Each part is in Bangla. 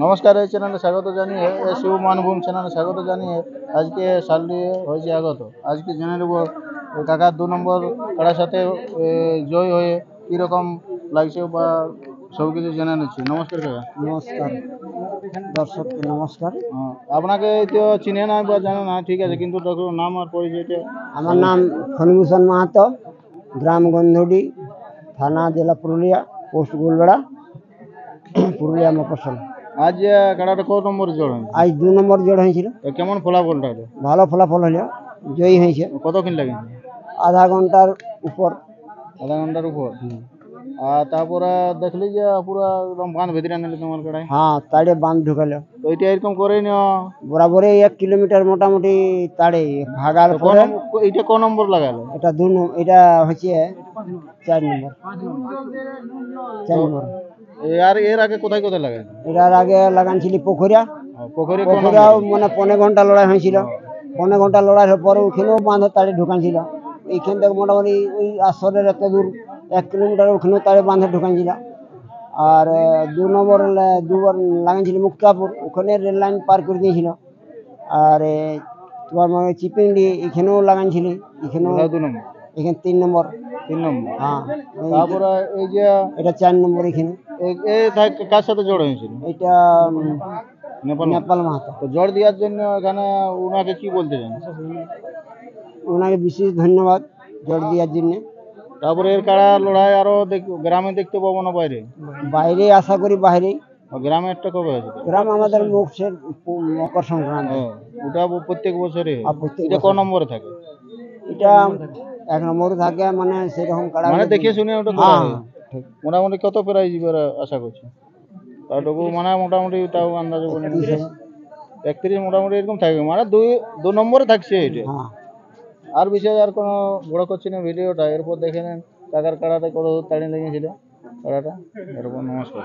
নমস্কার, এই চ্যানেলে স্বাগত জানিয়ে শিব মানভূম চ্যানেলে স্বাগত জানিয়ে আজকে সালটি হয়েছে আগত। আজকে জেনে নেব কাকার 2 নম্বর কাড়ার সাথে জয় হয়ে কীরকম লাগছে বা সব কিছু জেনে নিচ্ছি। নমস্কার কাকা। নমস্কার দর্শককে নমস্কার। আপনাকে তো চিনে না বা জানে না, ঠিক আছে, কিন্তু নাম আর পরিচয়টা। আমার নাম ফণিভূষণ মাহাতো, গ্রাম গন্ধুডি, থানা জেলা পুরুলিয়া, পোস্ট গোলবেড়া, পুরুলিয়া মফস্বল। আজ কাড়াটা কত নম্বরে জড় হয়েছে? আজ 2 নম্বর জোড় হয়েছিল। কেমন ফলাফলটা হলো? ভালো ফলাফল হলো, জয়ী হয়েছে। কতক্ষণ লাগে? আধা ঘন্টার উপর। আধা ঘন্টার উপর। আর তারপরে দেখলি যে পুরো একদম বাঁধ ভেতরে আনলে তোমার কাড়াই? হ্যাঁ, তাড়ে বাঁধ ঢুকালো। তো এটা এরকম করেই নিও বরাবরই 1 কিলোমিটার মোটামুটি তাড়ে ভাগার পরে। এটা ক নম্বর লাগালো? এটা এটা হচ্ছে 4 নম্বর। 4 নম্বর। আর এর আগে কোথায় কোথায় লাগাই? এটার আগে লাগানছিলি পোখরিয়া। পোখরিয়া মানে 15 ঘন্টা লড়াই হয়েছিল। 15 ঘন্টা লড়াইয়ের পরে ওখানেও বাঁধে তাড়ে ঢুকানছিল। এইখান থেকে মোটামুটি ওই আসরের এত দূর 1 কিলোমিটার ওখানেও তাড়ে বাঁধে ঢুকানছিল। আর 2 নম্বর 2বার লাগানছিল মুক্তাপুর, ওখানে রেল লাইন পার করে দিয়েছিল। আর তোমার মানে চিপিংডি এখানেও লাগানছিল, এখানেও 2 নম্বর। এখানে 3 নম্বর। 3 নম্বর। হ্যাঁ, তারপরে এই যে এটা 4 নম্বর। এখানে কার সাথে জড় হয়েছিল? এটা নেপাল মাহাতো। তো জড় দেওয়ার জন্য এখানে ওনাকে কি বলতে চান? ওনাকে বিশেষ ধন্যবাদ জড় দেওয়ার জন্য। তারপরে এর কাড়া লড়াই আরো গ্রামে দেখতে পাবো না বাইরে? বাইরে আশা করি বাইরেই। গ্রামে একটা কবে আছে? গ্রাম আমাদের মকর সংক্রান্তি। ওটা প্রত্যেক বছরে। প্রত্যেক এটা ক নম্বরে থাকে? এটা 1 নম্বরে থাকে, মানে সেরকম কাড়া মানে দেখে শুনে ওটা করা হয়। মোটামুটি কত প্রাইজ এবার আশা করছি? তারটুকু মানে মোটামুটি তাও আন্দাজ বলে 31 মোটামুটি এরকম থাকবে, মানে 2 নম্বরে থাকছে এটা। আর বিষয় আর কোনো বড় করছি না ভিডিওটা, এরপর দেখে নেন কাকার কাড়াটা কত তাড়ি লেগেছিল কাড়াটা। এরপর নমস্কার।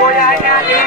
Voy a añadir